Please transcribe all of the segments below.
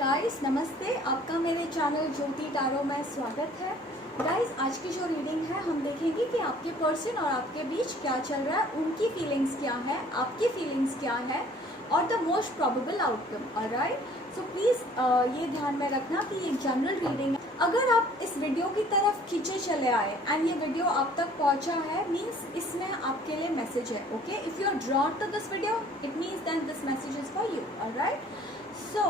Guys, नमस्ते। आपका मेरे चैनल ज्योति टारो में स्वागत है। गाइस, आज की जो रीडिंग है हम देखेंगे कि आपके पर्सन और आपके बीच क्या चल रहा है, उनकी फीलिंग्स क्या है, आपकी फीलिंग्स क्या है और the most probable outcome. Alright, so please ये ध्यान में रखना कि ये जनरल रीडिंग है। अगर आप इस वीडियो की तरफ खींचे चले आए एंड ये वीडियो आप तक पहुंचा है, मीन्स इसमें आपके लिए मैसेज है। Okay, if you are drawn to this video, it means then this message is for you. Alright, so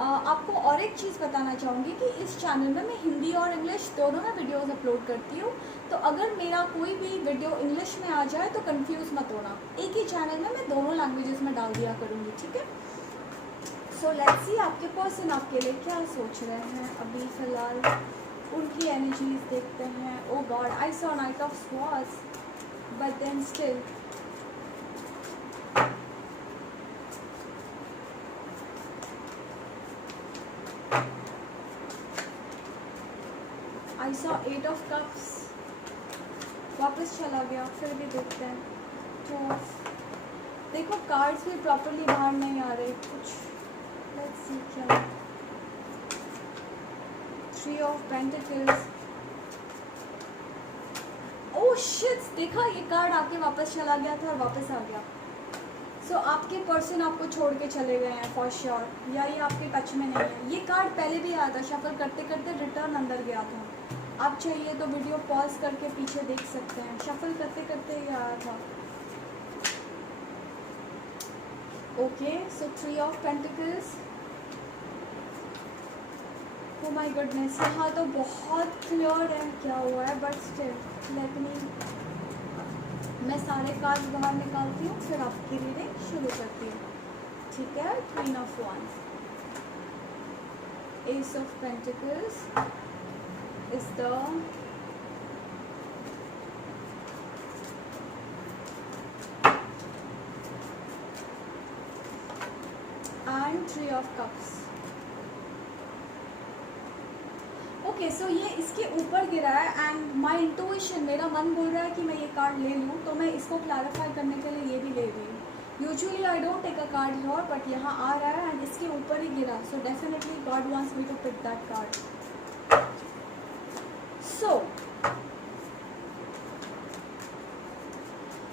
आपको और एक चीज़ बताना चाहूँगी कि इस चैनल में मैं हिंदी और इंग्लिश दोनों में वीडियोस अपलोड करती हूँ। तो अगर मेरा कोई भी वीडियो इंग्लिश में आ जाए तो कंफ्यूज मत होना, एक ही चैनल में मैं दोनों लैंग्वेजेस में डाल दिया करूँगी, ठीक है। सो लेट्स सी आपके पर्सन आपके लिए क्या सोच रहे हैं अभी फ़िलहाल, उनकी एनर्जीज देखते हैं। Oh God, I saw knight of swords but then still I saw 8 of cups, वापस चला गया। फिर भी देखते हैं तो देखो कार्ड्स भी प्रॉपरली बाहर नहीं आ रहे कुछ। लेट्स सी क्या। 3 ऑफ पेंटिकल्स, ओह शिट, देखा ये कार्ड आके वापस चला गया था और वापस आ गया। सो आपके पर्सन आपको छोड़ के चले गए हैं फॉर श्योर, या ये आपके टच में नहीं है। ये कार्ड पहले भी आया था, शफल करते करते रिटर्न अंदर गया था। आप चाहिए तो वीडियो पॉज करके पीछे देख सकते हैं, शफल करते करते ये आया था। Okay, so 3 of pentacles. Oh my goodness, यहाँ तो बहुत क्लियर है क्या हुआ है, बट स्टिल लेट मी, मैं सारे कार्ड बाहर निकालती हूँ फिर आपकी रीडिंग शुरू करती हूँ, ठीक है। Queen of wands, ace of pentacles is the and 3 of cups। Okay, so ये इसके ऊपर गिरा है एंड माई इंटुइशन, मेरा मन बोल रहा है कि मैं ये कार्ड ले लूँ, तो मैं इसको क्लैरिफाई करने के लिए ये भी ले रही हूँ। Usually I don't take a card here, but यहाँ आ रहा है एंड इसके ऊपर ही गिरा, so definitely God wants me to pick that card. So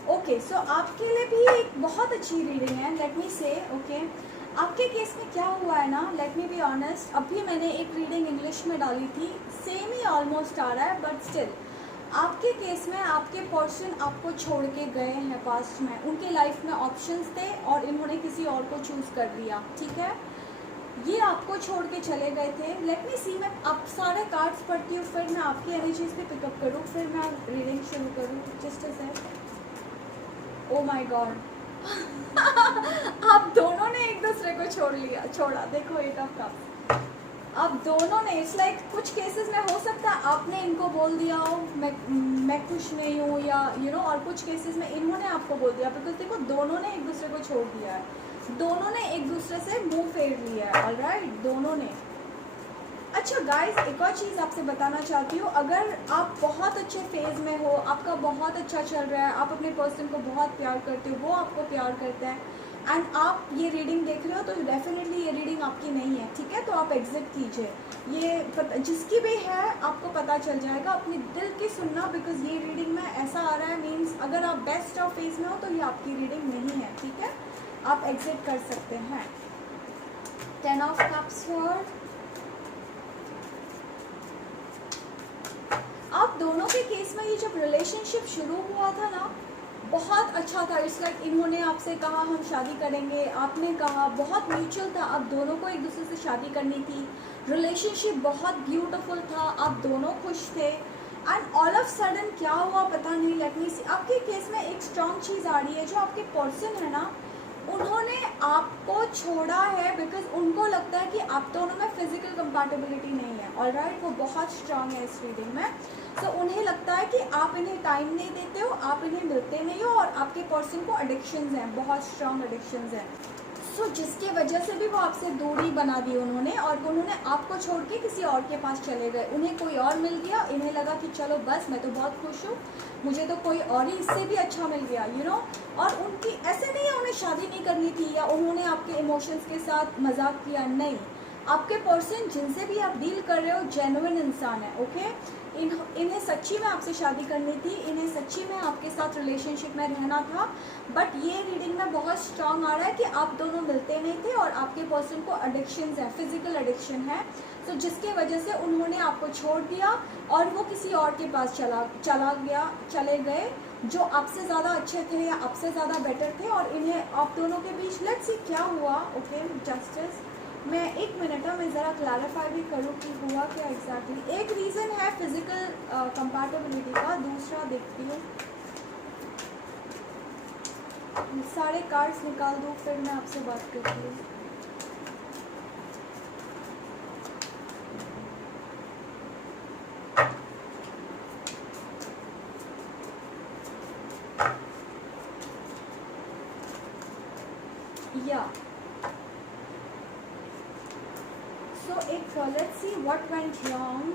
okay, so आपके लिए भी एक बहुत अच्छी रीडिंग है। लेट मी से ओके, आपके केस में क्या हुआ है ना, लेट मी बी ऑनेस्ट, अभी मैंने एक रीडिंग इंग्लिश में डाली थी, सेम ही ऑलमोस्ट आ रहा है, बट स्टिल आपके केस में आपके पर्सन आपको छोड़ के गए हैं पास्ट में। उनके लाइफ में ऑप्शंस थे और इन्होंने किसी और को चूज़ कर लिया, ठीक है। ये आपको छोड़ के चले गए थे। लेट मी सी, मैं आप सारे कार्ड्स पढ़ती हूँ, फिर मैं आपकी एनर्जीज पे पिकअप करूँ, फिर मैं रीडिंग शुरू करूँ। Just a second. Oh my God, आप दोनों ने एक दूसरे को छोड़ा। देखो 8 ऑफ कप्स, आप दोनों ने, इट्स लाइक कुछ केसेस में हो सकता है आपने इनको बोल दिया हो मैं खुश नहीं हूँ, या यू नो, और कुछ केसेस में इन्होंने आपको बोल दिया, बिकॉज देखो दोनों ने एक दूसरे को छोड़ दिया है, दोनों ने एक दूसरे से मुंह फेर लिया है। ऑलराइट, दोनों ने। अच्छा गाइस, एक और चीज़ आपसे बताना चाहती हूँ, अगर आप बहुत अच्छे फेज में हो, आपका बहुत अच्छा चल रहा है, आप अपने पर्सन को बहुत प्यार करते हो, वो आपको प्यार करता है, एंड आप ये रीडिंग देख रहे हो, तो डेफिनेटली ये रीडिंग आपकी नहीं है, ठीक है। तो आप एग्जिट कीजिए, ये जिसकी भी है आपको पता चल जाएगा। अपनी दिल की सुनना, बिकॉज ये रीडिंग में ऐसा आ रहा है, मीन्स अगर आप बेस्ट ऑफ फेज में हो तो ये आपकी रीडिंग नहीं है, ठीक है। आप एग्जिट कर सकते हैं। 10 ऑफ कप्स फॉर आप दोनों के केस में। ये जब रिलेशनशिप शुरू हुआ था ना, बहुत अच्छा था। इट्स लाइक इन्होंने आपसे कहा हम शादी करेंगे, आपने कहा, बहुत म्यूचुअल था, आप दोनों को एक दूसरे से शादी करनी थी। रिलेशनशिप बहुत ब्यूटीफुल था, आप दोनों खुश थे, एंड ऑल ऑफ सडन क्या हुआ पता नहीं। लेट मी सी, आपके केस में एक स्ट्रॉन्ग चीज़ आ रही है, जो आपके पर्सन है ना, उन्होंने आपको छोड़ा है बिकॉज उनको लगता है कि आप दोनों में फिजिकल कंपैटिबिलिटी नहीं है। ऑलराइट, वो बहुत स्ट्रांग है इस रीडिंग में। सो उन्हें लगता है कि आप इन्हें टाइम नहीं देते हो, आप इन्हें मिलते नहीं हो, और आपके पर्सन को एडिक्शंस हैं, बहुत स्ट्रांग एडिक्शंस हैं। सो जिसकी वजह से भी वो आपसे दूरी बना दी उन्होंने, और उन्होंने आपको छोड़ के किसी और के पास चले गए। उन्हें कोई और मिल गया, इन्हें लगा कि चलो बस मैं तो बहुत खुश हूँ, मुझे तो कोई और ही इससे भी अच्छा मिल गया, यू नो। और उनकी ऐसे नहीं है उन्हें शादी नहीं करनी थी, या उन्होंने आपके इमोशंस के साथ मजाक किया, नहीं। आपके पर्सन जिनसे भी आप डील कर रहे हो जेन्युइन इंसान है, ओके। इन्हें सच्ची में आपसे शादी करनी थी, इन्हें सच्ची में आपके साथ रिलेशनशिप में रहना था, बट ये रीडिंग में बहुत स्ट्रांग आ रहा है कि आप दोनों मिलते नहीं थे और आपके पर्सन को एडिक्शंस है, फिजिकल एडिक्शन है, तो जिसके वजह से उन्होंने आपको छोड़ दिया और वो किसी और के पास चले गए जो आपसे ज़्यादा अच्छे थे या आपसे ज़्यादा बेटर थे, और इन्हें आप दोनों के बीच लेट्स सी क्या हुआ, ओके। जस्टिस, मैं एक मिनट मैं ज़रा क्लैरिफाई भी करूँ कि हुआ क्या एग्जैक्टली। एक रीज़न है फिजिकल कंपैटिबिलिटी का, दूसरा देखती हूँ, सारे कार्ड्स निकाल दूँ फिर मैं आपसे बात करती हूँ। या सो एक let's see what went wrong.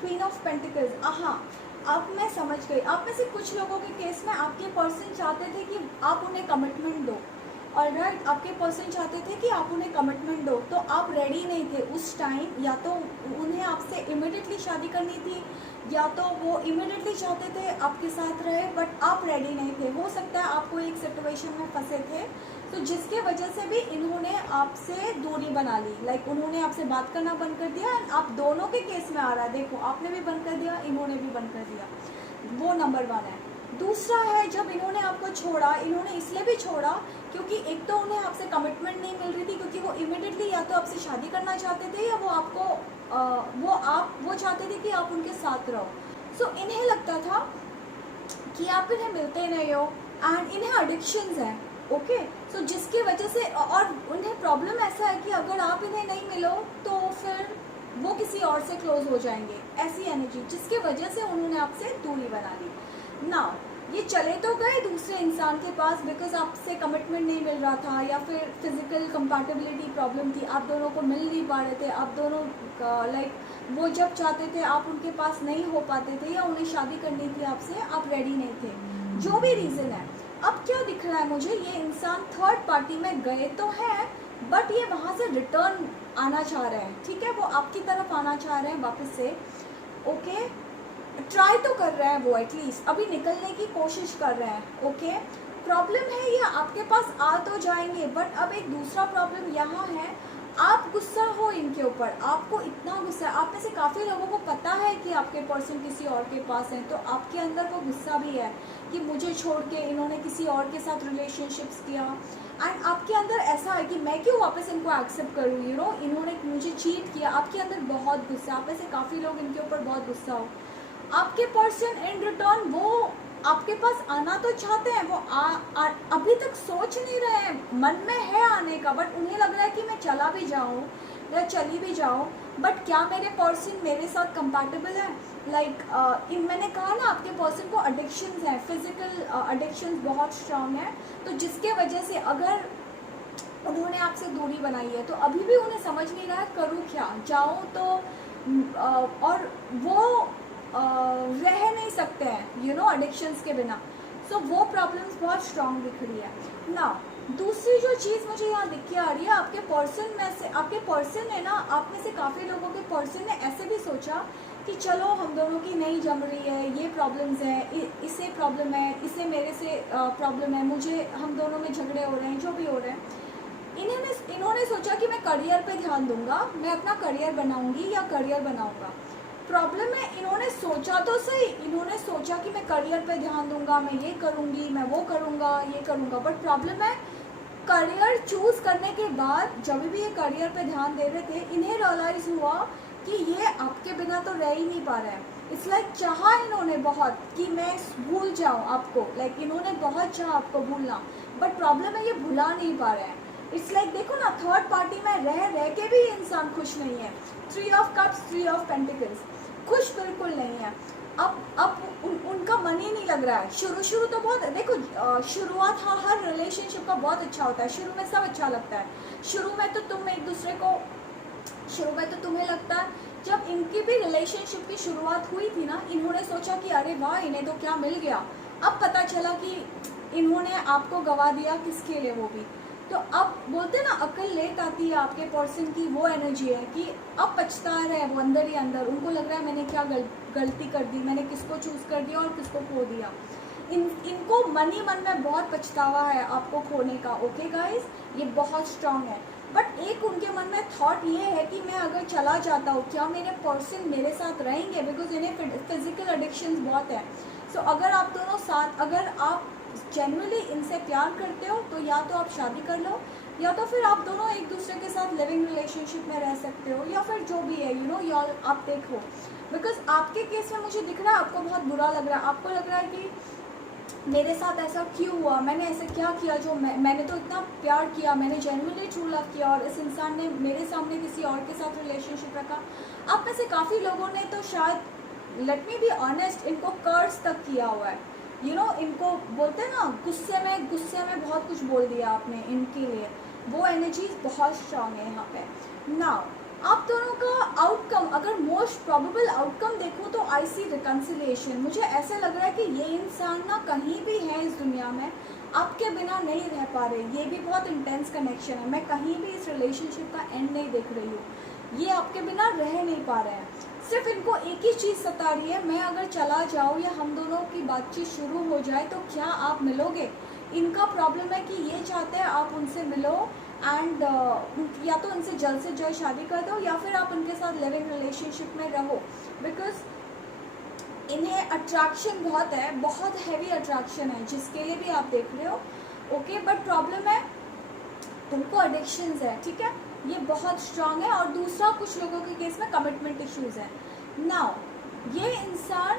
Queen of pentacles, हाँ अब मैं समझ गई। आप में से कुछ लोगों के केस में आपके पर्सन चाहते थे कि आप उन्हें कमिटमेंट दो, और राइट आपके पर्सन चाहते थे कि आप उन्हें कमिटमेंट दो, तो आप रेडी नहीं थे उस टाइम। या तो उन्हें आपसे इमिडिएटली शादी करनी थी, या तो वो इमिडिएटली चाहते थे आपके साथ रहे, बट आप रेडी नहीं थे। हो सकता है आपको एक सिचुएशन में फंसे थे, तो जिसके वजह से भी इन्होंने आपसे दूरी बना ली, लाइक उन्होंने आपसे बात करना बंद कर दिया। एंड आप दोनों के केस में आ रहा है, देखो आपने भी बंद कर दिया, इन्होंने भी बंद कर दिया, वो नंबर 1 है। दूसरा है जब इन्होंने आपको छोड़ा, इन्होंने इसलिए भी छोड़ा क्योंकि एक तो उन्हें आपसे कमिटमेंट नहीं मिल रही थी, क्योंकि वो इमिडिएटली या तो आपसे शादी करना चाहते थे या वो चाहते थे कि आप उनके साथ रहो। सो इन्हें लगता था कि आप इन्हें मिलते नहीं हो, एंड इन्हें एडिक्शंस हैं, ओके। सो जिसकी वजह से, और उन्हें प्रॉब्लम ऐसा है कि अगर आप इन्हें नहीं मिलो तो फिर वो किसी और से क्लोज हो जाएंगे, ऐसी एनर्जी, जिसकी वजह से उन्होंने आपसे दूरी बना ली। नाउ ये चले तो गए दूसरे इंसान के पास बिकॉज आपसे कमिटमेंट नहीं मिल रहा था, या फिर फिजिकल कंपैटिबिलिटी प्रॉब्लम थी, आप दोनों को मिल नहीं पा रहे थे, आप दोनों लाइक वो जब चाहते थे आप उनके पास नहीं हो पाते थे, या उन्हें शादी करनी थी आपसे, आप रेडी नहीं थे, जो भी रीज़न है। अब क्या दिख रहा है मुझे, ये इंसान थर्ड पार्टी में गए तो हैं, बट ये वहाँ से रिटर्न आना चाह रहे हैं, ठीक है, वो आपकी तरफ आना चाह रहे हैं वापस से, ओके। ट्राई तो कर रहे हैं वो, एटलीस्ट अभी निकलने की कोशिश कर रहे हैं, ओके। प्रॉब्लम है ये आपके पास आ तो जाएंगे, बट अब एक दूसरा प्रॉब्लम यहाँ है, आप गुस्सा हो इनके ऊपर, आपको इतना गुस्सा, आप में से काफ़ी लोगों को पता है कि आपके पर्सन किसी और के पास हैं, तो आपके अंदर वो गुस्सा भी है कि मुझे छोड़ के इन्होंने किसी और के साथ रिलेशनशिप्स किया, एंड आपके अंदर ऐसा है कि मैं क्यों वापस इनको एक्सेप्ट करूँ, यू नो, इन्होंने मुझे चीट किया। आपके अंदर बहुत गुस्सा, आप में से काफ़ी लोग इनके ऊपर बहुत गुस्सा हो। आपके पर्सन इन रिटर्न वो आपके पास आना तो चाहते हैं, वो अभी तक सोच नहीं रहे हैं, मन में है आने का, बट उन्हें लग रहा है कि मैं चला भी जाऊँ या चली भी जाऊँ, बट क्या मेरे पर्सन मेरे साथ कंपैटिबल है। लाइक मैंने कहा ना, आपके पर्सन को एडिक्शंस हैं, फिजिकल एडिक्शंस बहुत स्ट्रांग है, तो जिसके वजह से अगर उन्होंने आपसे दूरी बनाई है तो अभी भी उन्हें समझ नहीं रहा है करूँ क्या, जाऊँ तो और वो रह नहीं सकते हैं, यू नो, एडिक्शंस के बिना। सो वो प्रॉब्लम्स बहुत स्ट्रांग दिख रही है ना। दूसरी जो चीज़ मुझे यहाँ दिख के आ रही है, आपके पर्सन में से, आपके पर्सन है ना, आप में से काफ़ी लोगों के पर्सन ने ऐसे भी सोचा कि चलो हम दोनों की नहीं जम रही है, ये प्रॉब्लम्स हैं, इससे प्रॉब्लम है, इससे मेरे से प्रॉब्लम है, मुझे, हम दोनों में झगड़े हो रहे हैं, जो भी हो रहे हैं, इन्होंने सोचा कि मैं करियर पे ध्यान दूंगा, मैं अपना करियर बनाऊंगी या करियर बनाऊंगा। प्रॉब्लम है, इन्होंने सोचा तो सही, इन्होंने सोचा कि मैं करियर पे ध्यान दूंगा, मैं ये करूंगी, मैं वो करूंगा, ये करूंगा, बट प्रॉब्लम है, करियर चूज करने के बाद जब भी ये करियर पे ध्यान दे रहे थे, इन्हें रियलाइज हुआ कि ये आपके बिना तो रह ही नहीं पा रहे हैं। इट्स लाइक चाहा इन्होंने बहुत कि मैं भूल जाऊँ आपको, लाइक इन्होंने बहुत चाहा आपको भूलना, बट प्रॉब्लम है ये भुला नहीं पा रहे हैं। इट्स लाइक देखो ना, थर्ड पार्टी में रह के भी इंसान खुश नहीं है। 3 ऑफ कप्स, 3 ऑफ पेंटिकल्स, खुश बिल्कुल नहीं है। अब उनका मन ही नहीं लग रहा है। शुरू तो बहुत, देखो शुरुआत हर रिलेशनशिप का बहुत अच्छा होता है, शुरू में सब अच्छा लगता है, शुरू में तो तुम एक दूसरे को, शुरू में तो तुम्हें लगता है, जब इनकी भी रिलेशनशिप की शुरुआत हुई थी ना, इन्होंने सोचा कि अरे वाह, इन्हें तो क्या मिल गया। अब पता चला कि इन्होंने आपको गवा दिया, किसके लिए, वो भी तो अब बोलते ना अकल लेट आती है आपके पर्सन की, वो एनर्जी है कि अब पछता रहा है वो अंदर ही अंदर, उनको लग रहा है मैंने क्या गलती कर दी, मैंने किसको चूज़ कर दिया और किसको खो दिया। इनको मन ही मन में बहुत पछतावा है आपको खोने का। ओके गाइस, ये बहुत स्ट्रांग है। बट एक उनके मन में थॉट ये है कि मैं अगर चला जाता हूँ क्या मेरे पर्सन मेरे साथ रहेंगे, बिकॉज इन्हें फिजिकल एडिक्शंस बहुत है। सो अगर आप दोनों साथ, अगर आप जेन्युइनली इनसे प्यार करते हो तो या तो आप शादी कर लो, या तो फिर आप दोनों एक दूसरे के साथ लिविंग रिलेशनशिप में रह सकते हो, या फिर जो भी है या आप देखो। बिकॉज आपके केस में मुझे दिख रहा है आपको बहुत बुरा लग रहा है, आपको लग रहा है कि मेरे साथ ऐसा क्यों हुआ, मैंने ऐसा क्या किया जो मैंने तो इतना प्यार किया, मैंने जेन्युइनली ट्रू लव किया और इस इंसान ने मेरे सामने किसी और के साथ रिलेशनशिप रखा। आप में से काफ़ी लोगों ने तो शायद, लेट मी बी ऑनेस्ट, इनको कर्ज तक किया हुआ है। इनको बोलते हैं ना गुस्से में बहुत कुछ बोल दिया आपने इनके लिए। वो एनर्जीज बहुत स्ट्रांग है यहाँ पे। नाउ आप दोनों का आउटकम, अगर मोस्ट प्रोबेबल आउटकम देखो तो आई सी रिकन्सिलिएशन। मुझे ऐसा लग रहा है कि ये इंसान ना कहीं भी है इस दुनिया में, आपके बिना नहीं रह पा रहे। ये भी बहुत इंटेंस कनेक्शन है, मैं कहीं भी इस रिलेशनशिप का एंड नहीं देख रही हूँ। ये आपके बिना रह नहीं पा रहे हैं, सिर्फ इनको एक ही चीज़ सता रही है, मैं अगर चला जाऊँ या हम दोनों की बातचीत शुरू हो जाए तो क्या आप मिलोगे। इनका प्रॉब्लम है कि ये चाहते हैं आप उनसे मिलो एंड या तो उनसे जल्द से जल्द शादी कर दो या फिर आप उनके साथ लिविंग रिलेशनशिप में रहो। बिकॉज इन्हें अट्रैक्शन बहुत है, बहुत हैवी अट्रैक्शन है जिसके लिए भी आप देख रहे हो। ओके, बट प्रॉब्लम है उनको एडिक्शंस है, ठीक है, ये बहुत स्ट्रांग है। और दूसरा, कुछ लोगों के केस में कमिटमेंट इश्यूज हैं। नाउ ये इंसान,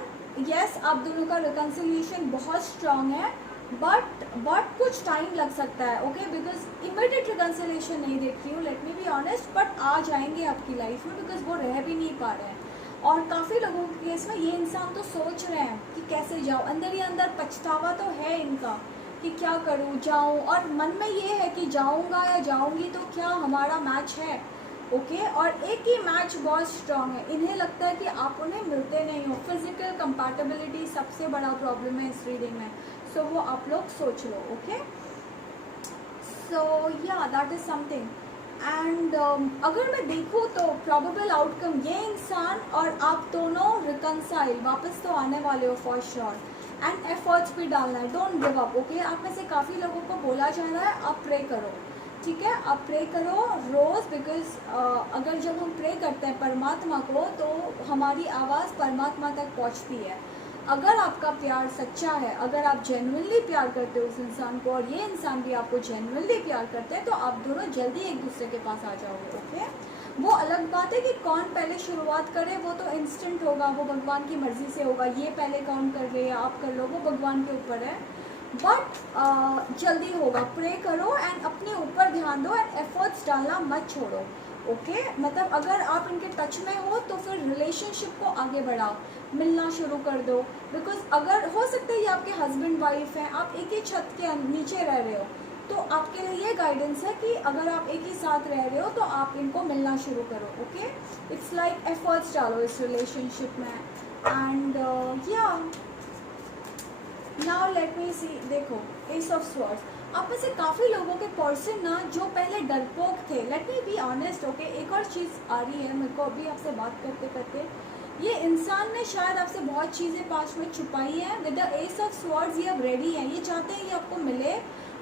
यस आप दोनों का रिकन्सिलिएशन बहुत स्ट्रांग है, बट कुछ टाइम लग सकता है। ओके, बिकॉज इमीडिएट रिकन्सिलिएशन नहीं देख रही हूँ, let me be honest, but आ जाएंगे आपकी लाइफ में बिकॉज वो रह भी नहीं पा रहे हैं। और काफ़ी लोगों के केस में ये इंसान तो सोच रहे हैं कि कैसे जाओ, अंदर ही अंदर पछतावा तो है इनका कि क्या करूँ, जाऊँ, और मन में ये है कि जाऊँगा या जाऊँगी तो क्या हमारा मैच है। ओके, और एक ही मैच बहुत स्ट्रांग है। इन्हें लगता है कि आप उन्हें मिलते नहीं हो, फिजिकल कंपैटिबिलिटी सबसे बड़ा प्रॉब्लम है इस रीडिंग में। सो वो आप लोग सोच लो। ओके, सो या दैट इज समथिंग। एंड अगर मैं देखूँ तो प्रोबेबल आउटकम, ये इंसान और आप दोनों रिकनसाइल वापस तो आने वाले हो फॉर श्योर, एंड एफर्ट्स भी डालना है, डोंट गिव अप। ओके, आप में से काफ़ी लोगों को बोला जा रहा है आप प्रे करो, ठीक है, आप प्रे करो रोज़, बिकॉज अगर जब हम प्रे करते हैं परमात्मा को तो हमारी आवाज़ परमात्मा तक पहुंचती है। अगर आपका प्यार सच्चा है, अगर आप जेन्युइनली प्यार करते हो उस इंसान को और ये इंसान भी आपको जेन्युइनली प्यार करते हैं, तो आप दोनों जल्दी एक दूसरे के पास आ जाओगे। ओके, वो अलग बात है कि कौन पहले शुरुआत करे, वो तो इंस्टेंट होगा, वो भगवान की मर्ज़ी से होगा, ये पहले कौन कर रहे हैं आप कर लो, वो भगवान के ऊपर है। बट जल्दी होगा, प्रे करो एंड अपने ऊपर ध्यान दो एंड एफर्ट्स डालना मत छोड़ो। ओके, मतलब अगर आप इनके टच में हो तो फिर रिलेशनशिप को आगे बढ़ाओ, मिलना शुरू कर दो। बिकॉज अगर हो सकता है ये आपके हस्बैंड वाइफ हैं, आप एक ही छत के नीचे रह रहे हो, तो आपके लिए ये गाइडेंस है कि अगर आप एक ही साथ रह रहे हो तो आप इनको मिलना शुरू करो। ओके, इट्स लाइक एफर्ट्स डालो इस रिलेशनशिप में। एंड या नाउ लेट मी सी, देखो एस ऑफ स्वॉर्ड्स, आप में से काफ़ी लोगों के पर्सन ना जो पहले डरपोक थे, late me be honest. Okay, एक और चीज़ आ रही है मेरे को अभी आपसे बात करते करते, ये इंसान ने शायद आपसे बहुत चीज़ें पास में छुपाई हैं। With the S of swords ये अब रेडी हैं, ये चाहते हैं ये आपको मिले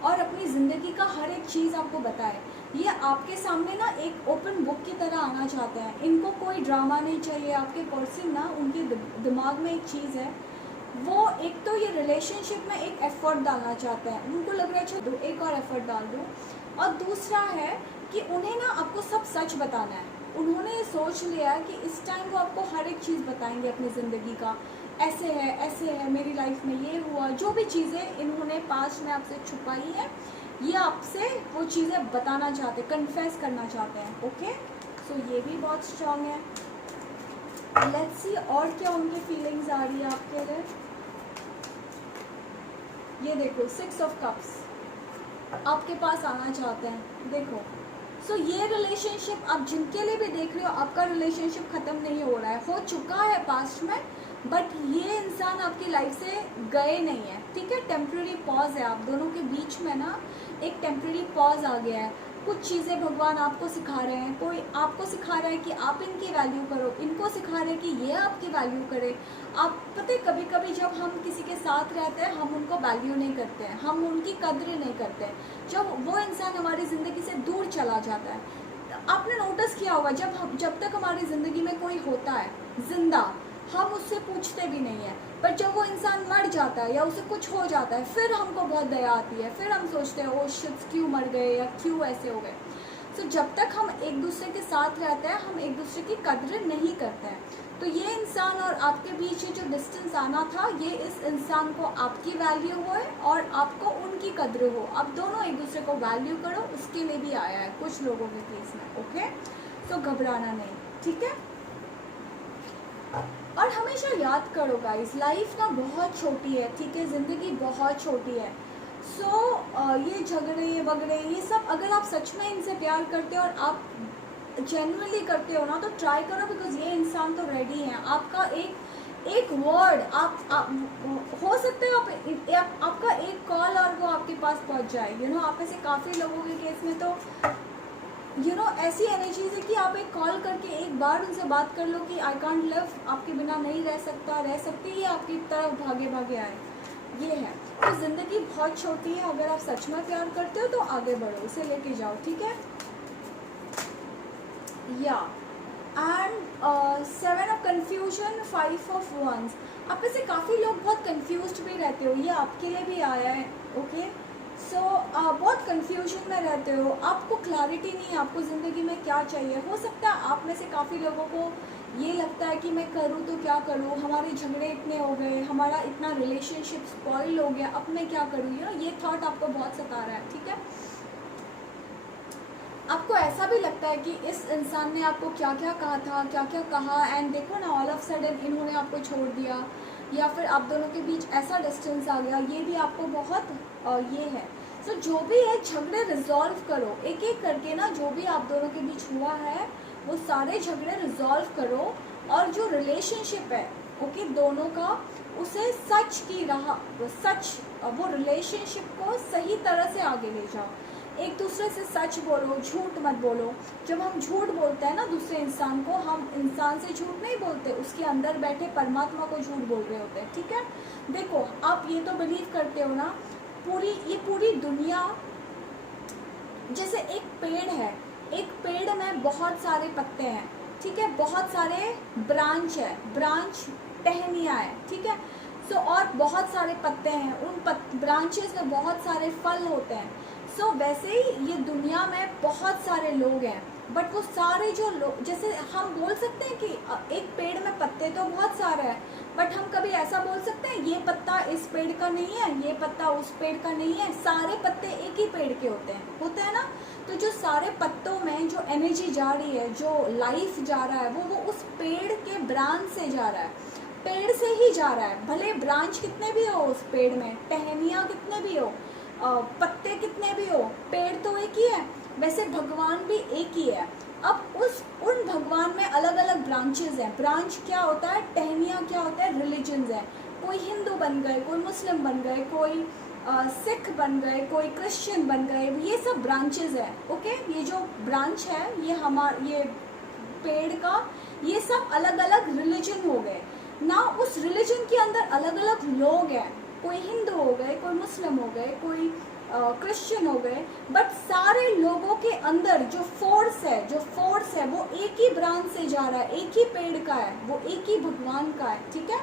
और अपनी ज़िंदगी का हर एक चीज़ आपको बताए। ये आपके सामने ना एक ओपन बुक की तरह आना चाहते हैं, इनको कोई ड्रामा नहीं चाहिए। आपके पर्सन ना, उनके दिमाग में एक चीज़ है, वो एक तो ये रिलेशनशिप में एक एफर्ट डालना चाहते हैं, उनको लग रहा है अच्छा दो एक और एफर्ट डाल दूँ। और दूसरा है कि उन्हें ना आपको सब सच बताना है। उन्होंने ये सोच लिया है कि इस टाइम वो आपको हर एक चीज़ बताएंगे अपनी ज़िंदगी का, ऐसे है मेरी लाइफ में ये हुआ, जो भी चीज़ें इन्होंने पास्ट में आपसे छुपाई है ये आपसे वो चीज़ें बताना चाहते हैं, कन्फेस करना चाहते हैं। ओके, सो ये भी बहुत स्ट्रांग है। लेट्स सी और क्या उनकी फीलिंग्स आ रही है आपके लिए। ये देखो 6 ऑफ कप्स आपके पास आना चाहते हैं। देखो, सो ये रिलेशनशिप आप जिनके लिए भी देख रहे हो, आपका रिलेशनशिप ख़त्म नहीं हो रहा है, हो चुका है पास्ट में, बट ये इंसान आपकी लाइफ से गए नहीं है, ठीक है। टेम्प्रेरी पॉज है, आप दोनों के बीच में ना एक टेम्प्रेरी पॉज आ गया है। कुछ चीज़ें भगवान आपको सिखा रहे हैं, कोई आपको सिखा रहा है कि आप इनकी वैल्यू करो, इनको सिखा रहे हैं कि ये आपकी वैल्यू करे। आप पता है कभी कभी जब हम किसी के साथ रहते हैं हम उनको वैल्यू नहीं करते हैं, हम उनकी कद्र नहीं करते हैं। जब वो इंसान हमारी ज़िंदगी से दूर चला जाता है, आपने नोटिस किया होगा जब तक हमारी ज़िंदगी में कोई होता है जिंदा, हम उससे पूछते भी नहीं है। पर जब वो इंसान मर जाता है या उसे कुछ हो जाता है, फिर हमको बहुत दया आती है, फिर हम सोचते हैं ओ शिट क्यों मर गए या क्यों ऐसे हो गए। सो जब तक हम एक दूसरे के साथ रहते हैं हम एक दूसरे की कद्र नहीं करते हैं। तो ये इंसान और आपके बीच ये जो डिस्टेंस आना था, ये इस इंसान को आपकी वैल्यू हो और आपको उनकी कद्र हो, आप दोनों एक दूसरे को वैल्यू करो, उसके लिए भी आया है कुछ लोगों के केस में। ओके, सो घबराना नहीं, ठीक है। और हमेशा याद करो गाइस, लाइफ ना बहुत छोटी है, ठीक है, ज़िंदगी बहुत छोटी है। सो ये झगड़े वगड़े ये सब अगर आप सच में इनसे प्यार करते हो और आप जेन्युइनली करते हो ना, तो ट्राई करो, बिकॉज ये इंसान तो रेडी है। आपका एक वर्ड आप हो सकते हो आपका एक कॉल और वो आपके पास पहुंच जाए। यू नो, आप में से काफ़ी लोगों के केस में तो ऐसी एनर्जीज है कि आप एक कॉल करके एक बार उनसे बात कर लो कि आई कांट लिव, आपके बिना नहीं रह सकती, ये आपकी तरफ भागे भागे आए। ये है, तो ज़िंदगी बहुत छोटी है, अगर आप सच में प्यार करते हो तो आगे बढ़ो, इसे लेके जाओ, ठीक है। या and 7 of confusion, 5 of once. आप में से काफ़ी लोग बहुत कन्फ्यूज्ड भी रहते हो, ये आपके लिए भी आया है। ओके, सो बहुत कन्फ्यूजन में रहते हो, आपको क्लैरिटी नहीं है आपको ज़िंदगी में क्या चाहिए। हो सकता है आप में से काफ़ी लोगों को ये लगता है कि मैं करूँ तो क्या करूँ, हमारे झगड़े इतने हो गए, हमारा इतना रिलेशनशिप स्पॉइल हो गया, अब मैं क्या करूँ। ये थॉट आपको बहुत सता रहा है, ठीक है। आपको ऐसा भी लगता है कि इस इंसान ने आपको क्या क्या कहा था, क्या क्या कहा, एंड देखो ना ऑल ऑफ सडन इन्होंने आपको छोड़ दिया, या फिर आप दोनों के बीच ऐसा डिस्टेंस आ गया। ये भी आपको बहुत ये है। सो जो भी है झगड़े रिजॉल्व करो एक एक करके ना, जो भी आप दोनों के बीच हुआ है वो सारे झगड़े रिजॉल्व करो, और जो रिलेशनशिप है ओके दोनों का, उसे सच की राह, वो रिलेशनशिप को सही तरह से आगे ले जाओ। एक दूसरे से सच बोलो, झूठ मत बोलो। जब हम झूठ बोलते हैं ना दूसरे इंसान को, हम इंसान से झूठ नहीं बोलते, उसके अंदर बैठे परमात्मा को झूठ बोल रहे होते हैं, ठीक है। देखो आप ये तो बिलीव करते हो ना, पूरी दुनिया जैसे एक पेड़ है, एक पेड़ में बहुत सारे पत्ते हैं, ठीक है, बहुत सारे ब्रांच है, ब्रांच टहनियाँ है, ठीक है। सो और बहुत सारे पत्ते हैं, उन ब्रांचेस में बहुत सारे फल होते हैं। सो वैसे ही ये दुनिया में बहुत सारे लोग हैं, बट वो सारे जो लोग, जैसे हम बोल सकते हैं कि एक पेड़ में पत्ते तो बहुत सारे हैं, बट हम कभी ऐसा बोल सकते हैं ये पत्ता इस पेड़ का नहीं है, ये पत्ता उस पेड़ का नहीं है। सारे पत्ते एक ही पेड़ के होते हैं ना। तो जो सारे पत्तों में जो एनर्जी जा रही है, जो लाइफ जा रहा है, वो उस पेड़ के ब्रांच से जा रहा है, पेड़ से ही जा रहा है। भले ब्रांच कितने भी हो उस पेड़ में, टहनियाँ कितने भी हो, पत्ते कितने भी हो, पेड़ तो एक ही है। वैसे भगवान भी एक ही है। अब उन भगवान में अलग अलग ब्रांचेस हैं। ब्रांच क्या होता है, टहनियाँ क्या होता है, रिलीजन्स हैं। कोई हिंदू बन गए, कोई मुस्लिम बन गए, कोई सिख बन गए, कोई क्रिश्चियन बन गए, ये सब ब्रांचेस हैं। ओके, ये जो ब्रांच है ये पेड़ का, ये सब अलग अलग रिलीजन हो गए ना। उस रिलीजन के अंदर अलग अलग लोग हैं, कोई हिंदू हो गए, कोई मुस्लिम हो गए, कोई क्रिश्चियन हो गए, बट सारे लोगों के अंदर जो फोर्स है वो एक ही ब्रांच से जा रहा है, एक ही पेड़ का है, वो एक ही भगवान का है, ठीक है।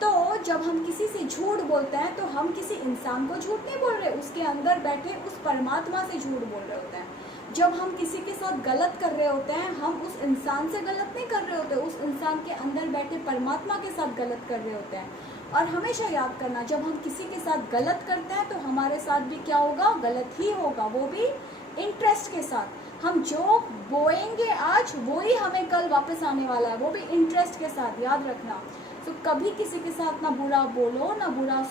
तो जब हम किसी से झूठ बोलते हैं तो हम किसी इंसान को झूठ नहीं बोल रहे, उसके अंदर बैठे उस परमात्मा से झूठ बोल रहे होते हैं। जब हम किसी के साथ गलत कर रहे होते हैं, हम उस इंसान से गलत नहीं कर रहे होते, उस इंसान के अंदर बैठे परमात्मा के साथ गलत कर रहे होते हैं। और हमेशा याद करना, जब हम किसी के साथ गलत करते हैं तो हमारे साथ भी क्या होगा, गलत ही होगा, वो भी इंटरेस्ट के साथ। हम जो बोएंगे आज वो ही हमें कल वापस आने वाला है, वो भी इंटरेस्ट के साथ, याद रखना। तो कभी किसी के साथ ना बुरा बोलो, ना बुरा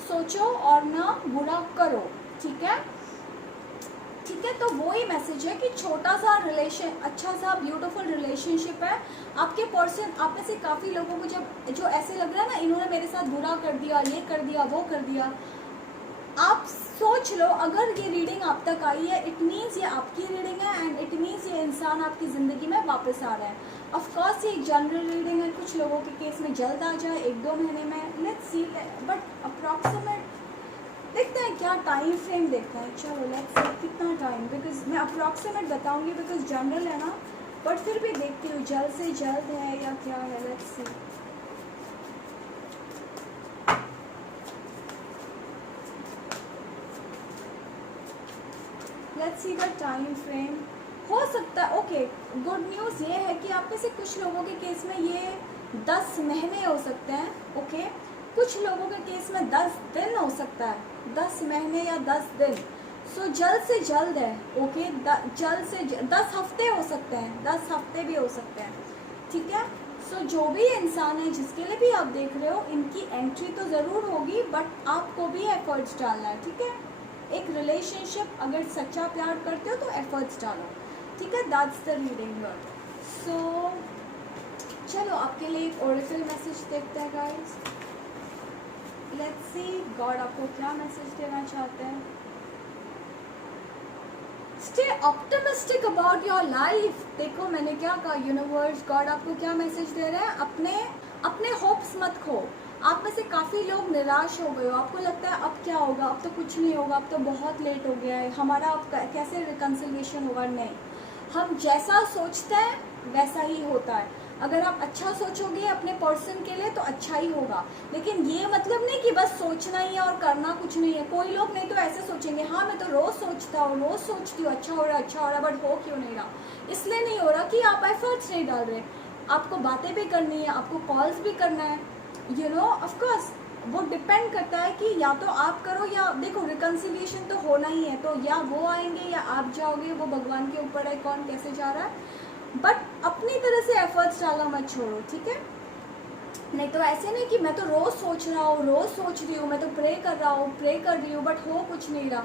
सोचो और ना बुरा करो, ठीक है। ठीक है। तो वो ही मैसेज है कि छोटा सा रिलेशन, अच्छा सा ब्यूटीफुल रिलेशनशिप है। आपके पर्सन, आप में से काफ़ी लोगों को जब जो ऐसे लग रहा है ना, इन्होंने मेरे साथ बुरा कर दिया, ये कर दिया, वो कर दिया, आप सोच लो अगर ये रीडिंग आप तक आई है, इट मीन्स ये आपकी रीडिंग है एंड इट मीन्स ये इंसान आपकी ज़िंदगी में वापस आ रहा है। ऑफ कोर्स ये एक जनरल रीडिंग है, कुछ लोगों के केस में जल्द आ जाए, 1-2 महीने में, लेट्स सी, बट अप्रॉक्सीमेट देखते हैं क्या टाइम फ्रेम देखते हैं। चलो लेट्स सी कितना टाइम, बिकॉज मैं अप्रॉक्सीमेट बताऊंगी बिकॉज जनरल है ना, बट फिर भी देखती हूँ जल्द से जल्द है या क्या है। Let's see, let's see the time frame. हो सकता है, ओके, गुड न्यूज़ ये है कि आप में से कुछ लोगों के केस में ये 10 महीने हो सकते हैं, ओके। कुछ लोगों के केस में 10 दिन हो सकता है, 10 महीने या 10 दिन। सो जल्द से जल्द है, ओके। जल्द से 10 हफ्ते हो सकते हैं, 10 हफ्ते भी हो सकते हैं, ठीक है। सो जो भी इंसान है जिसके लिए भी आप देख रहे हो, इनकी एंट्री तो ज़रूर होगी, बट आपको भी एफर्ट्स डालना है, ठीक है। एक रिलेशनशिप अगर सच्चा प्यार करते हो तो एफर्ट्स डालो, ठीक है। That's the reading here. So चलो आपके लिए एक ओरेकल मैसेज देखते हैं गाइस। लेट्स सी गॉड आपको क्या मैसेज देना चाहते हैं। Stay optimistic about your life. देखो मैंने क्या कहा, यूनिवर्स, गॉड आपको क्या मैसेज दे रहे हैं, अपने होप्स मत खो। आप में से काफ़ी लोग निराश हो गए हो, आपको लगता है अब क्या होगा, अब तो कुछ नहीं होगा, अब तो बहुत लेट हो गया है, हमारा अब कैसे रिकन्सिलिएशन होगा। नहीं, हम जैसा सोचते हैं वैसा ही होता है। अगर आप अच्छा सोचोगे अपने पर्सन के लिए तो अच्छा ही होगा, लेकिन ये मतलब नहीं कि बस सोचना ही है और करना कुछ नहीं है। कोई लोग नहीं तो ऐसे सोचेंगे, हाँ मैं तो रोज़ सोचता हूँ, रोज़ सोचती हूँ, अच्छा हो रहा है, बट हो क्यों नहीं रहा। इसलिए नहीं हो रहा कि आप एफर्ट्स नहीं डाल रहे। आपको बातें भी करनी है, आपको कॉल्स भी करना है, यू नो, ऑफकोर्स वो डिपेंड करता है कि या तो आप करो या देखो, रिकन्सिलिएशन तो होना ही है, तो या वो आएंगे या आप जाओगे, वो भगवान के ऊपर है कौन कैसे जा रहा है। बट अपनी तरह से एफर्ट्स डालना मत छोड़ो, ठीक है। नहीं तो ऐसे नहीं कि मैं तो रोज़ सोच रहा हूँ, रोज़ सोच रही हूँ, मैं तो प्रे कर रहा हूँ, प्रे कर रही हूँ, बट हो कुछ नहीं रहा।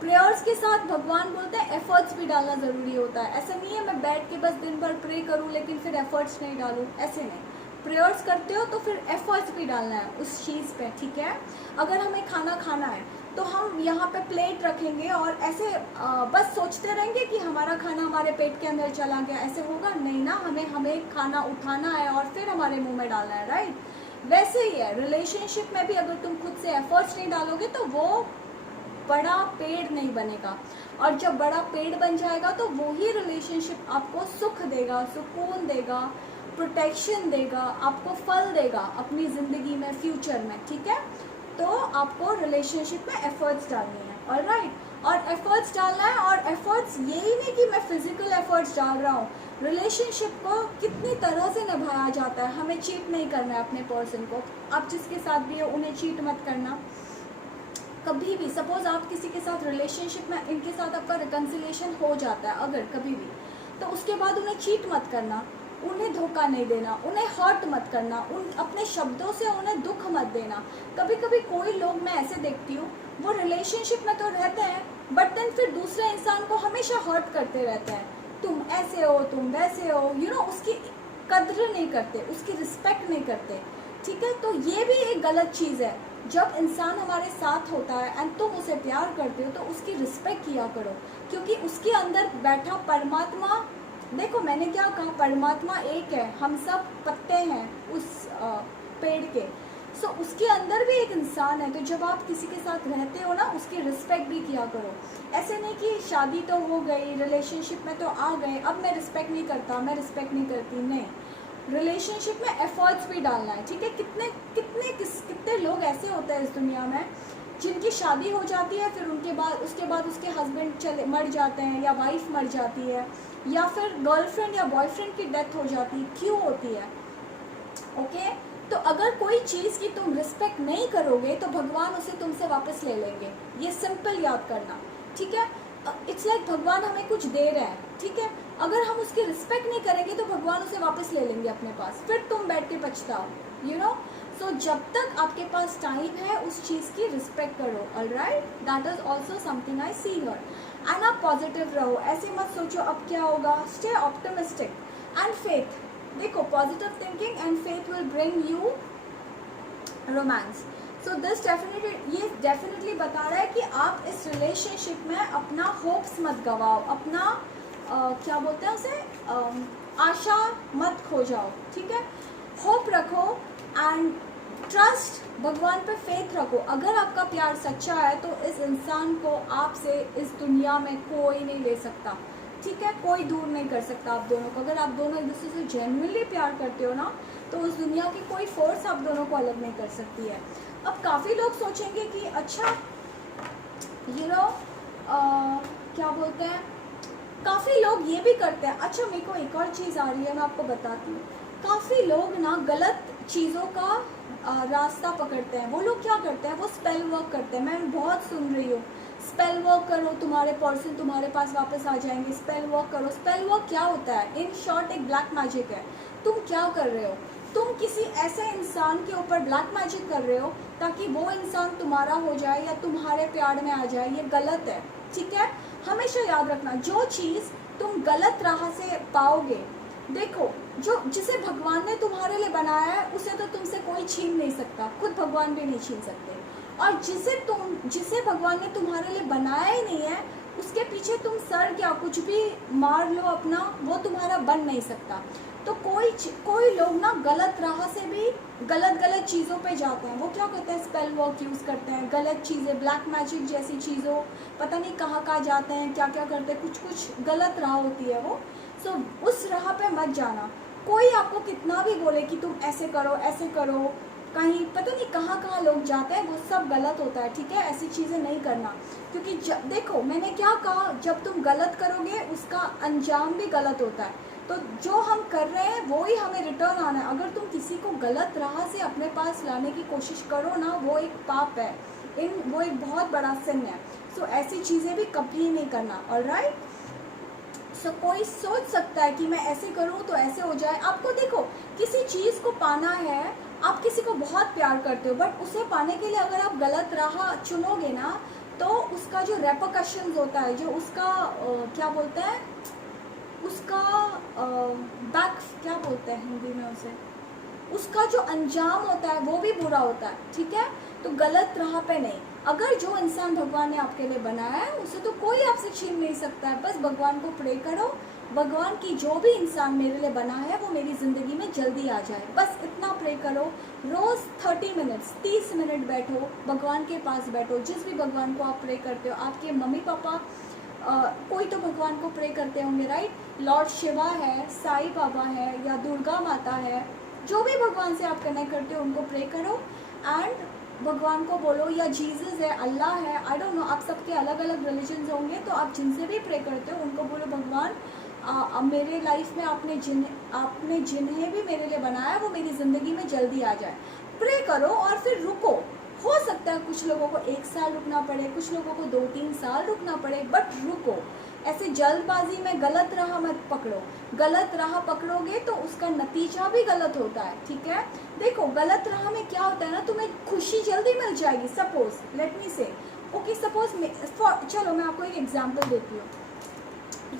प्रेयर्स के साथ भगवान बोलते हैं एफर्ट्स भी डालना ज़रूरी होता है। ऐसा नहीं है मैं बैठ के बस दिन भर प्रे करूँ लेकिन फिर एफर्ट्स नहीं डालूँ, ऐसे नहीं। प्रेयर्स करते हो तो फिर एफर्ट्स भी डालना है उस चीज़ पे, ठीक है। अगर हमें खाना खाना है तो हम यहाँ पे प्लेट रखेंगे और ऐसे बस सोचते रहेंगे कि हमारा खाना हमारे पेट के अंदर चला गया, ऐसे होगा नहीं ना। हमें खाना उठाना है और फिर हमारे मुंह में डालना है, राइट। वैसे ही है रिलेशनशिप में भी, अगर तुम खुद से एफर्ट्स नहीं डालोगे तो वो बड़ा पेड़ नहीं बनेगा, और जब बड़ा पेड़ बन जाएगा तो वो ही रिलेशनशिप आपको सुख देगा, सुकून देगा, प्रोटेक्शन देगा, आपको फल देगा अपनी ज़िंदगी में, फ्यूचर में, ठीक है। तो आपको रिलेशनशिप में एफर्ट्स डालनी है, ऑलराइट। और एफर्ट्स डालना है, और एफर्ट्स यही नहीं कि मैं फिजिकल एफर्ट्स डाल रहा हूँ। रिलेशनशिप को कितनी तरह से निभाया जाता है। हमें चीट नहीं करना है अपने पर्सन को। आप जिसके साथ भी हो उन्हें चीट मत करना कभी भी। सपोज आप किसी के साथ रिलेशनशिप में, इनके साथ आपका रिकन्सिलिएशन हो जाता है अगर कभी भी, तो उसके बाद उन्हें चीट मत करना, उन्हें धोखा नहीं देना, उन्हें हर्ट मत करना, उन अपने शब्दों से उन्हें दुख मत देना। कभी कभी कोई लोग मैं ऐसे देखती हूँ, वो रिलेशनशिप में तो रहते हैं बट देन फिर दूसरे इंसान को हमेशा हर्ट करते रहते हैं, तुम ऐसे हो, तुम वैसे हो, यू नो, उसकी कद्र नहीं करते, उसकी रिस्पेक्ट नहीं करते, ठीक है। तो ये भी एक गलत चीज़ है। जब इंसान हमारे साथ होता है एंड तुम उसे प्यार करते हो तो उसकी रिस्पेक्ट किया करो, क्योंकि उसके अंदर बैठा परमात्मा, देखो मैंने क्या कहा, परमात्मा एक है, हम सब पत्ते हैं उस पेड़ के। सो उसके अंदर भी एक इंसान है। तो जब आप किसी के साथ रहते हो ना, उसकी रिस्पेक्ट भी किया करो। ऐसे नहीं कि शादी तो हो गई, रिलेशनशिप में तो आ गए, अब मैं रिस्पेक्ट नहीं करता, मैं रिस्पेक्ट नहीं करती, नहीं। रिलेशनशिप में एफर्ट्स भी डालना है, ठीक है। कितने लोग ऐसे होते हैं इस दुनिया में जिनकी शादी हो जाती है, फिर उसके बाद उसके हस्बैंड मर जाते हैं, या वाइफ मर जाती है, या फिर गर्लफ्रेंड या बॉयफ्रेंड की डेथ हो जाती है। क्यों होती है, ओके। तो अगर कोई चीज़ की तुम रिस्पेक्ट नहीं करोगे तो भगवान उसे तुमसे वापस ले लेंगे, ये सिंपल याद करना, ठीक है। इट्स लाइक भगवान हमें कुछ दे रहे हैं, ठीक है। अगर हम उसकी रिस्पेक्ट नहीं करेंगे तो भगवान उसे वापस ले लेंगे अपने पास, फिर तुम बैठ के पछताओ, यू नो। सो जब तक आपके पास टाइम है उस चीज़ की रिस्पेक्ट करो, alright. That is also something I see here. And आप पॉजिटिव रहो, ऐसे मत सोचो अब क्या होगा, स्टे ऑप्टिमिस्टिक एंड फेथ। देखो positive thinking and faith will bring you romance. So this definitely, ये डेफिनेटली बता रहा है कि आप इस रिलेशनशिप में अपना होप्स मत गवाओ, अपना क्या बोलते हैं उसे, आशा मत खो जाओ, ठीक है। होप रखो एंड ट्रस्ट, भगवान पे फेथ रखो। अगर आपका प्यार सच्चा है तो इस इंसान को आपसे इस दुनिया में कोई नहीं ले सकता, ठीक है, कोई दूर नहीं कर सकता आप दोनों को। अगर आप दोनों एक दूसरे से जेन्युइनली प्यार करते हो ना, तो उस दुनिया की कोई फोर्स आप दोनों को अलग नहीं कर सकती है। अब काफ़ी लोग सोचेंगे कि अच्छा क्या बोलते हैं, काफ़ी लोग ये भी करते हैं। अच्छा मेरे को एक और चीज़ आ रही है, मैं आपको बताती हूँ। काफ़ी लोग ना गलत चीज़ों का रास्ता पकड़ते हैं। वो लोग क्या करते हैं, वो स्पेल वर्क करते हैं। मैं बहुत सुन रही हूँ, स्पेल वर्क करो तुम्हारे पर्सन तुम्हारे पास वापस आ जाएंगे, स्पेल वर्क करो। स्पेल वर्क क्या होता है, इन शॉर्ट एक ब्लैक मैजिक है। तुम क्या कर रहे हो, तुम किसी ऐसे इंसान के ऊपर ब्लैक मैजिक कर रहे हो ताकि वो इंसान तुम्हारा हो जाए या तुम्हारे प्यार में आ जाए। ये गलत है, ठीक है। हमेशा याद रखना, जो चीज़ तुम गलत राह से पाओगे, देखो जो जिसे भगवान ने तुम्हारे लिए बनाया है उसे तो तुमसे कोई छीन नहीं सकता, खुद भगवान भी नहीं छीन सकते। और जिसे भगवान ने तुम्हारे लिए बनाया ही नहीं है, उसके पीछे तुम सर क्या कुछ भी मार लो अपना, वो तुम्हारा बन नहीं सकता। तो कोई लोग ना गलत राह से भी गलत चीज़ों पे जाते हैं। वो क्या करते हैं, स्पेल वर्क यूज़ करते हैं, गलत चीज़ें, ब्लैक मैजिक जैसी चीज़ों, पता नहीं कहाँ जाते हैं, क्या करते हैं, कुछ गलत राह होती है वो। सो उस राह पे मत जाना। कोई आपको कितना भी बोले कि तुम ऐसे करो, कहीं पता नहीं कहाँ लोग जाते हैं, वो सब गलत होता है, ठीक है। ऐसी चीज़ें नहीं करना, क्योंकि देखो मैंने क्या कहा, जब तुम गलत करोगे उसका अंजाम भी गलत होता है। तो जो हम कर रहे हैं वो ही हमें रिटर्न आना है। अगर तुम किसी को गलत राह से अपने पास लाने की कोशिश करो ना, वो एक पाप है, वो एक बहुत बड़ा सिन है। सो ऐसी चीज़ें भी कभी नहीं करना, ऑलराइट। सो कोई सोच सकता है कि मैं ऐसे करूँ तो ऐसे हो जाए। आपको देखो, किसी चीज़ को पाना है, आप किसी को बहुत प्यार करते हो, बट उसे पाने के लिए अगर आप गलत राह चुनोगे ना, तो उसका जो रेपरकशंस होता है, जो उसका क्या बोलते हैं, उसका बैक क्या बोलते हैं हिंदी में उसे, उसका जो अंजाम होता है वो भी बुरा होता है, ठीक है। तो गलत राह पे नहीं। अगर जो इंसान भगवान ने आपके लिए बनाया है उसे तो कोई आपसे छीन नहीं सकता है। बस भगवान को प्रे करो, भगवान की जो भी इंसान मेरे लिए बना है वो मेरी ज़िंदगी में जल्दी आ जाए, बस इतना प्रे करो। रोज़ 30 मिनट्स 30 मिनट बैठो, भगवान के पास बैठो। जिस भी भगवान को आप प्रे करते हो, आपके मम्मी पापा कोई तो भगवान को प्रे करते होंगे, राइट। लॉर्ड शिवा है, साईं बाबा है, या दुर्गा माता है, जो भी भगवान से आप कनेक्ट करते हो उनको प्रे करो एंड भगवान को बोलो, या जीसस है, अल्लाह है, आई डोंट नो, आप सबके अलग अलग रिलीजन्स होंगे, तो आप जिनसे भी प्रे करते हो उनको बोलो, भगवान मेरे लाइफ में आपने जिन्हें भी मेरे लिए बनाया वो मेरी ज़िंदगी में जल्दी आ जाए। प्रे करो और फिर रुको। हो सकता है कुछ लोगों को 1 साल रुकना पड़े, कुछ लोगों को 2-3 साल रुकना पड़े, बट रुको। ऐसे जल्दबाजी में गलत राह मत पकड़ो। गलत राह पकड़ोगे तो उसका नतीजा भी गलत होता है, ठीक है। देखो गलत राह में क्या होता है ना, तुम्हें खुशी जल्दी मिल जाएगी। सपोज लेट मी से, ओके, चलो मैं आपको एक एग्जांपल देती हूँ।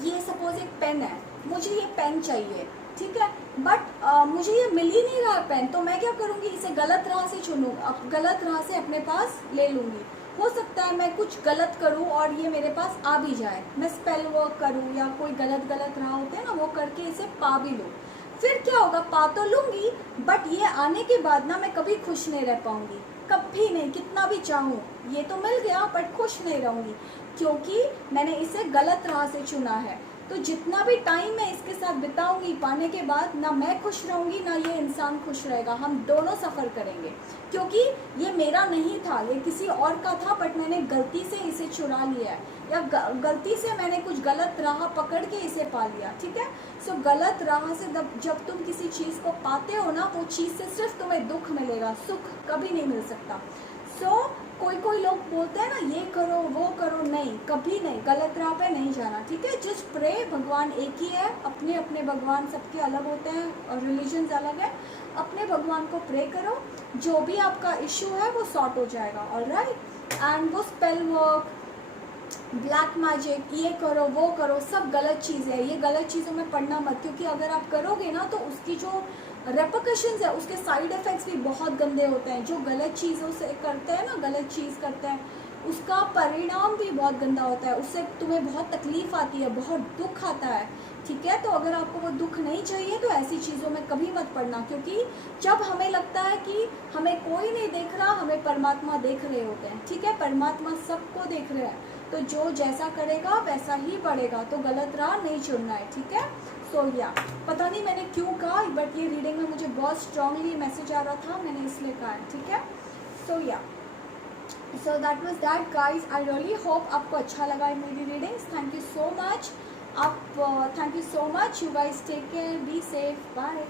ये सपोज एक पेन है, मुझे ये पेन चाहिए, ठीक है, बट मुझे ये मिल ही नहीं रहा पेन, तो मैं क्या करूँगी, इसे गलत राह से गलत राह से अपने पास ले लूँगी। हो सकता है मैं कुछ गलत करूँ और ये मेरे पास आ भी जाए, मैं स्पेल वर्क करूँ या कोई गलत राह होते हैं ना, वो करके इसे पा भी लूँ। फिर क्या होगा, पा तो लूँगी, बट ये आने के बाद ना मैं कभी खुश नहीं रह पाऊँगी, कभी नहीं, कितना भी चाहूँ। ये तो मिल गया बट खुश नहीं रहूँगी, क्योंकि मैंने इसे गलत राह से चुना है। तो जितना भी टाइम मैं इसके साथ बिताऊंगी, पाने के बाद ना मैं खुश रहूंगी ना ये इंसान खुश रहेगा, हम दोनों सफ़र करेंगे, क्योंकि ये मेरा नहीं था, ये किसी और का था, बट मैंने गलती से इसे चुरा लिया है, या गलती से मैंने कुछ गलत राह पकड़ के इसे पा लिया, ठीक है। सो गलत राह से जब तुम किसी चीज़ को पाते हो ना, वो चीज़ से सिर्फ तुम्हें दुख मिलेगा, सुख कभी नहीं मिल सकता। सो कोई लोग बोलते हैं ना, ये करो वो करो, नहीं, कभी नहीं, गलत राह पे नहीं जाना, ठीक है। जस्ट प्रे, भगवान एक ही है, अपने अपने भगवान सबके अलग होते हैं और रिलीजन्स अलग है। अपने भगवान को प्रे करो, जो भी आपका इशू है वो सॉर्ट हो जाएगा, ऑलराइट। एंड वो स्पेल वर्क ब्लैक मैजिक, ये करो वो करो, सब गलत चीज़ है। ये गलत चीज़ों में पढ़ना मत, क्योंकि अगर आप करोगे ना तो उसकी जो रेपरकशंस है, उसके साइड इफ़ेक्ट्स भी बहुत गंदे होते हैं। जो गलत चीज़ों से करते हैं ना, गलत चीज़ करते हैं, उसका परिणाम भी बहुत गंदा होता है। उससे तुम्हें बहुत तकलीफ आती है, बहुत दुख आता है, ठीक है। तो अगर आपको वो दुख नहीं चाहिए तो ऐसी चीज़ों में कभी मत पड़ना, क्योंकि जब हमें लगता है कि हमें कोई नहीं देख रहा, हमें परमात्मा देख रहे होते हैं, ठीक है। परमात्मा सबको देख रहे हैं, तो जो जैसा करेगा वैसा ही बढ़ेगा, तो गलत राह नहीं चुनना है, ठीक है। सो या पता नहीं मैंने क्यों कहा, बट ये रीडिंग में मुझे बहुत स्ट्रांगली मैसेज आ रहा था, मैंने इसलिए कहा है, ठीक है। सो या so that was that guys. I really hope आपको अच्छा लगा मेरी readings. Thank you so much. आप thank you so much. You guys take care, be safe, bye.